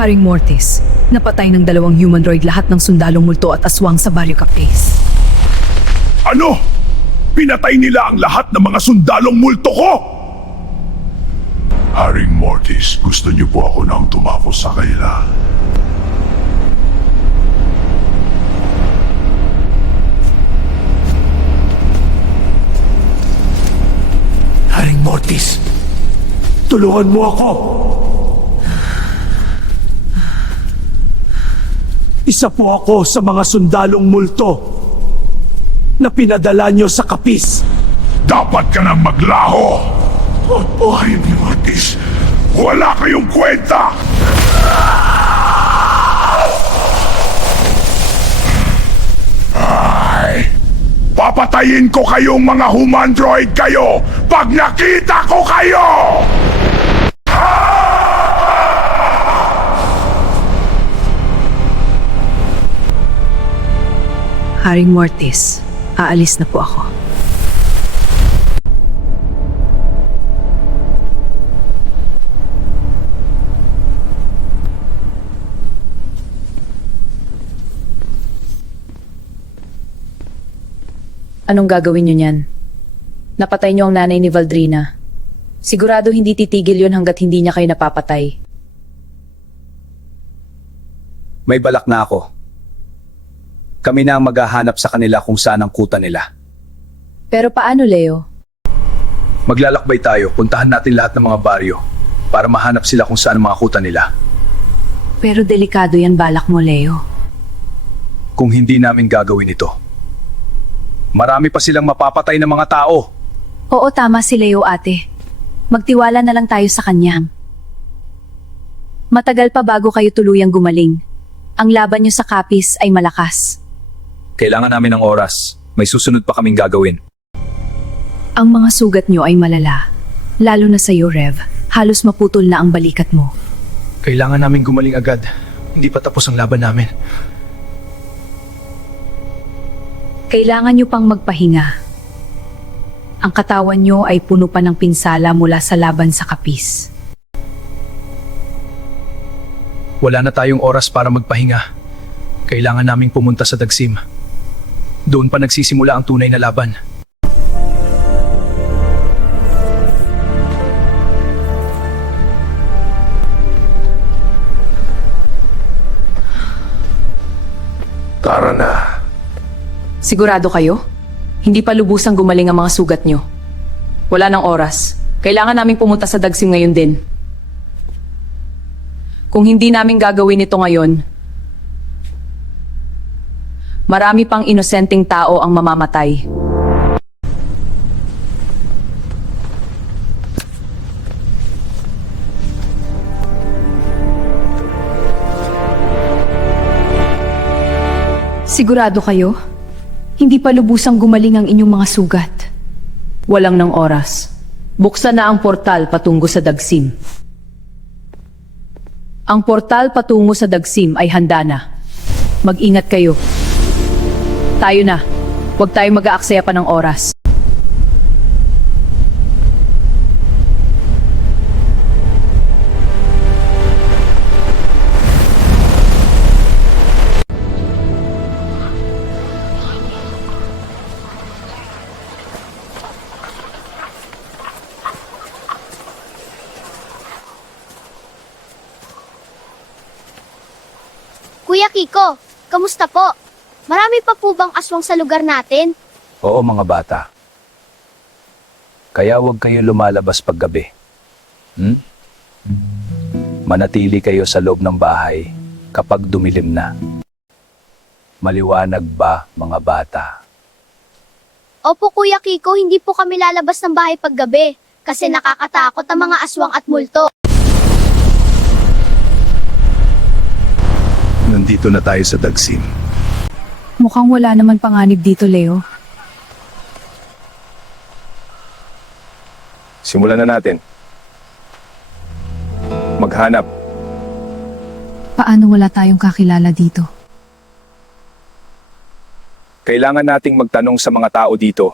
Haring Mortis, napatay ng 2 humanoid lahat ng sundalong multo at aswang sa Barrio Capes. Ano? Pinatay nila ang lahat ng mga sundalong multo ko? Haring Mortis, gusto niyo po ako nang tumapos sa kanila. Haring Mortis, tulungan mo ako! Isa po ako sa mga sundalong multo na pinadala nyo sa Kapis. Dapat ka nang maglaho! Opo, Haring Mortis. Wala kayong kwenta! Ay! Papatayin ko kayong mga humandroid kayo pag nakita ko kayo! Haring Mortis, aalis na po ako. Anong gagawin niyo niyan? Napatay niyo ang nanay ni Valdrina. Sigurado hindi titigil yun hanggat hindi niya kayo napapatay. May balak na ako. Kami na ang maghahanap sa kanila kung saan ang kuta nila. Pero paano, Leo? Maglalakbay tayo, puntahan natin lahat ng mga baryo para mahanap sila kung saan ang mga kuta nila. Pero delikado yan balak mo, Leo. Kung hindi namin gagawin ito, marami pa silang mapapatay ng mga tao. Oo, tama si Leo, ate. Magtiwala na lang tayo sa kanya. Matagal pa bago kayo tuluyang gumaling. Ang laban niyo sa Kapis ay malakas. Kailangan namin ng oras. May susunod pa kaming gagawin. Ang mga sugat niyo ay malala. Lalo na sa iyo, Rev. Halos maputol na ang balikat mo. Kailangan namin gumaling agad. Hindi pa tapos ang laban namin. Kailangan niyo pang magpahinga. Ang katawan niyo ay puno pa ng pinsala mula sa laban sa Kapis. Wala na tayong oras para magpahinga. Kailangan naming pumunta sa Dagsim. Doon pa nagsisimula ang tunay na laban. Tara na. Sigurado kayo? Hindi pa lubusang gumaling ang mga sugat niyo. Wala nang oras. Kailangan naming pumunta sa Dagsim ngayon din. Kung hindi namin gagawin ito ngayon, marami pang inosenteng tao ang mamamatay. Sigurado kayo? Hindi pa lubusang gumaling ang inyong mga sugat. Walang nang oras. Buksan na ang portal patungo sa Dagsim. Ang portal patungo sa Dagsim ay handa na. Mag-ingat kayo. Tayo na. Huwag tayong mag-aaksaya pa ng oras. Kuya Kiko, kamusta po? Marami pa po bang aswang sa lugar natin? Oo mga bata. Kaya huwag kayo lumalabas paggabi. Manatili kayo sa loob ng bahay kapag dumilim na. Maliwanag ba mga bata? Opo Kuya Kiko, hindi po kami lalabas ng bahay paggabi kasi nakakatakot ang mga aswang at multo. Nandito na tayo sa Dagsim. Mukhang wala naman panganib dito, Leo. Simulan na natin. Maghanap. Paano wala tayong kakilala dito? Kailangan nating magtanong sa mga tao dito.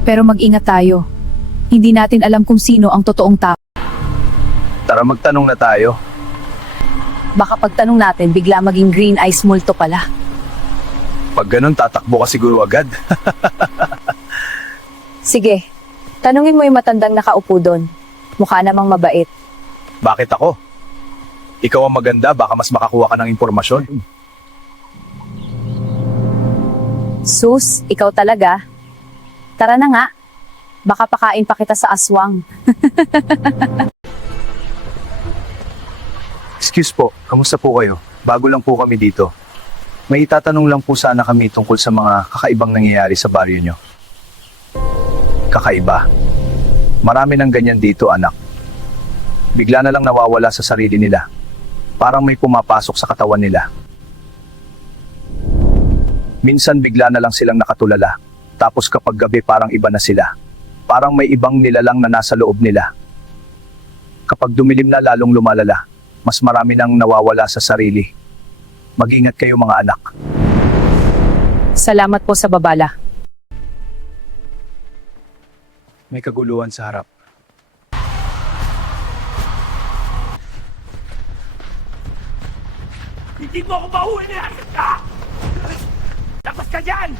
Pero mag-ingat tayo. Hindi natin alam kung sino ang totoong tao. Tara magtanong na tayo. Baka pagtanong natin, bigla maging green eyes multo pala. Pag ganun, tatakbo ka siguro agad. Sige, tanungin mo yung matandang nakaupo doon. Mukha namang mabait. Bakit ako? Ikaw ang maganda, baka mas makakuha ka ng impormasyon. Sus, ikaw talaga. Tara na nga. Baka pakain pa kita sa aswang. Excuse po, kamusta po kayo? Bago lang po kami dito. May itatanong lang po sana kami tungkol sa mga kakaibang nangyayari sa baryo nyo. Kakaiba. Marami ng ganyan dito, anak. Bigla na lang nawawala sa sarili nila. Parang may pumapasok sa katawan nila. Minsan bigla na lang silang nakatulala. Tapos kapag gabi parang iba na sila. Parang may ibang nilalang na nasa loob nila. Kapag dumilim na lalong lumalala, mas marami nang nawawala sa sarili. Mag-ingat kayo mga anak. Salamat po sa babala. May kaguluhan sa harap. Hindi mo ako mahuli! Agad ka! Labas ka dyan!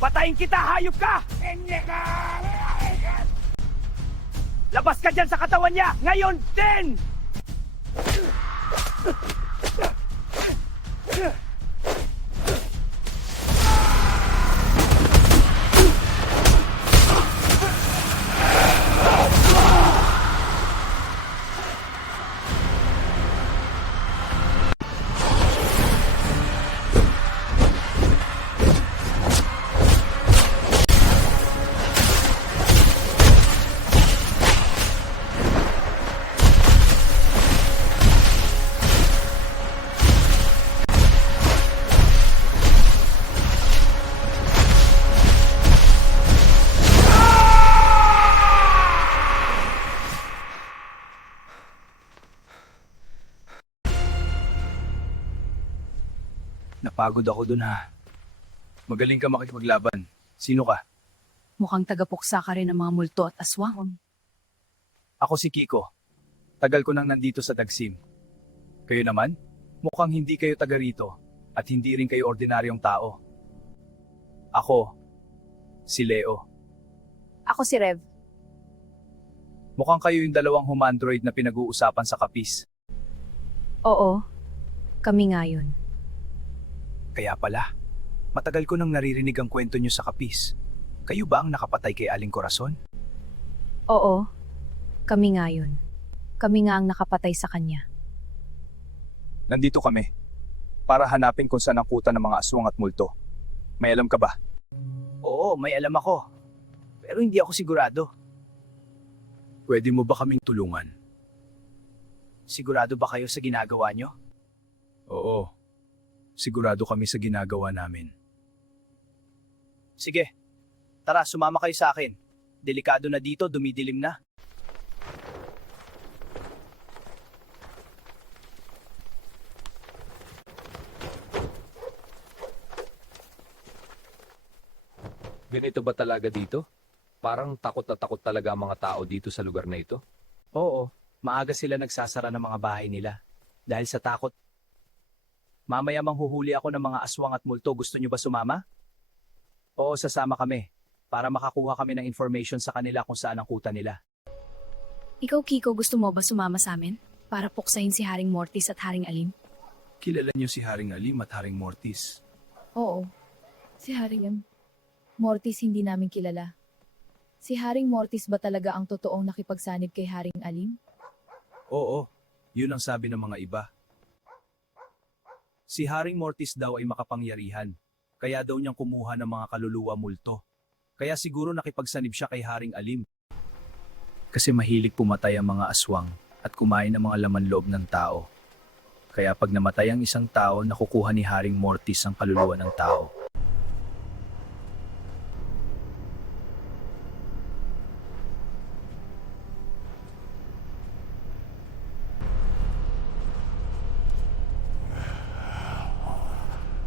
Patayin kita, hayop ka! Hindi ka! Labas ka dyan sa katawan niya! Ngayon din! Napagod ako dun ha. Magaling ka makikipaglaban. Sino ka? Mukhang tagapuksa ka rin ng mga multo at aswang. Ako si Kiko. Tagal ko nang nandito sa Dagsim. Kayo naman? Mukhang hindi kayo taga rito at hindi rin kayo ordinaryong tao. Ako, si Leo. Ako si Rev. Mukhang kayo yung dalawang humandroid na pinag-uusapan sa kapis. Oo, kami nga yun. Kaya pala, matagal ko nang naririnig ang kwento nyo sa kapis. Kayo ba ang nakapatay kay Aling Corazon? Oo, kami nga yun. Kami nga ang nakapatay sa kanya. Nandito kami para hanapin kung saan ang kuta ng mga aswang at multo. May alam ka ba? Oo, may alam ako. Pero hindi ako sigurado. Pwede mo ba kaming tulungan? Sigurado ba kayo sa ginagawa nyo? Oo. Sigurado kami sa ginagawa namin. Sige, tara sumama kayo sa akin. Delikado na dito, dumidilim na. Ganito ba talaga dito? Parang takot na takot talaga ang mga tao dito sa lugar na ito. Oo, maaga sila nagsasara ng mga bahay nila. Dahil sa takot. Mamaya manghuhuli ako ng mga aswang at multo. Gusto nyo ba sumama? Oo, sasama kami. Para makakuha kami ng information sa kanila kung saan ang kuta nila. Ikaw, Kiko, gusto mo ba sumama sa amin? Para puksahin si Haring Mortis at Haring Alim? Kilala niyo si Haring Alim at Haring Mortis. Oo. Si Haring Mortis hindi namin kilala. Si Haring Mortis ba talaga ang totoong nakipagsanib kay Haring Alim? Oo, yun ang sabi ng mga iba. Si Haring Mortis daw ay makapangyarihan, kaya daw niyang kumuha ng mga kaluluwa multo. Kaya siguro nakipagsanib siya kay Haring Alim. Kasi mahilig pumatay ang mga aswang at kumain ng mga laman loob ng tao. Kaya pag namatay ang isang tao, nakukuha ni Haring Mortis ang kaluluwa ng tao.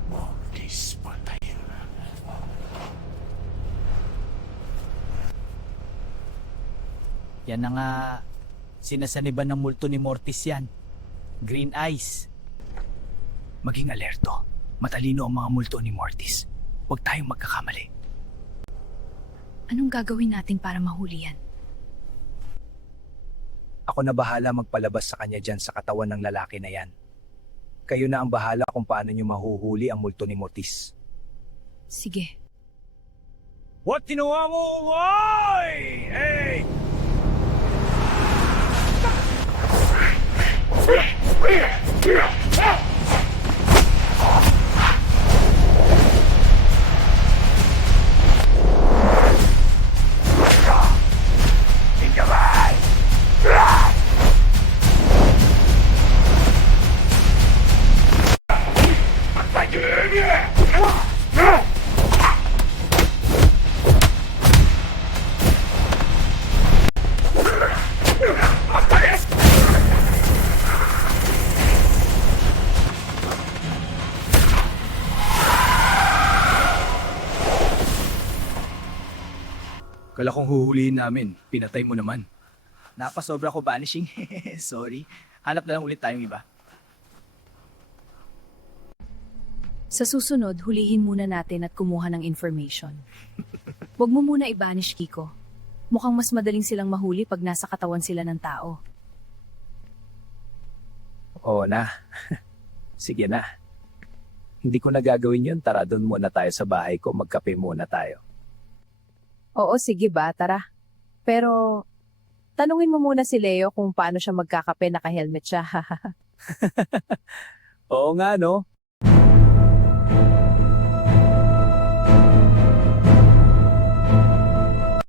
Mortis, patay. Yan na nga, sinasaniban ng multo ni Mortis yan. Green eyes. Maging alerto. Matalino ang mga multo ni Mortis. Huwag tayong magkakamali. Anong gagawin natin para mahuli yan? Ako na bahala magpalabas sa kanya dyan sa katawan ng lalaki na yan. Kayo na ang bahala kung paano nyo mahuhuli ang multo ni Mortis. Sige. What ginawa mo? Why? Hey! Kala kong huhulihin namin, pinatay mo naman. Napasobra ko vanishing. Sorry. Hanap na lang ulit tayong iba. Sa susunod, hulihin muna natin at kumuha ng information. Huwag mo muna i-banish, Kiko. Mukhang mas madaling silang mahuli pag nasa katawan sila ng tao. Oo na. Sige na. Hindi ko na gagawin yun. Tara, doon muna tayo sa bahay ko. Magkape muna tayo. Oo, sige ba, tara. Pero, tanungin mo muna si Leo kung paano siya magkakape, naka-helmet siya. Oo nga, no?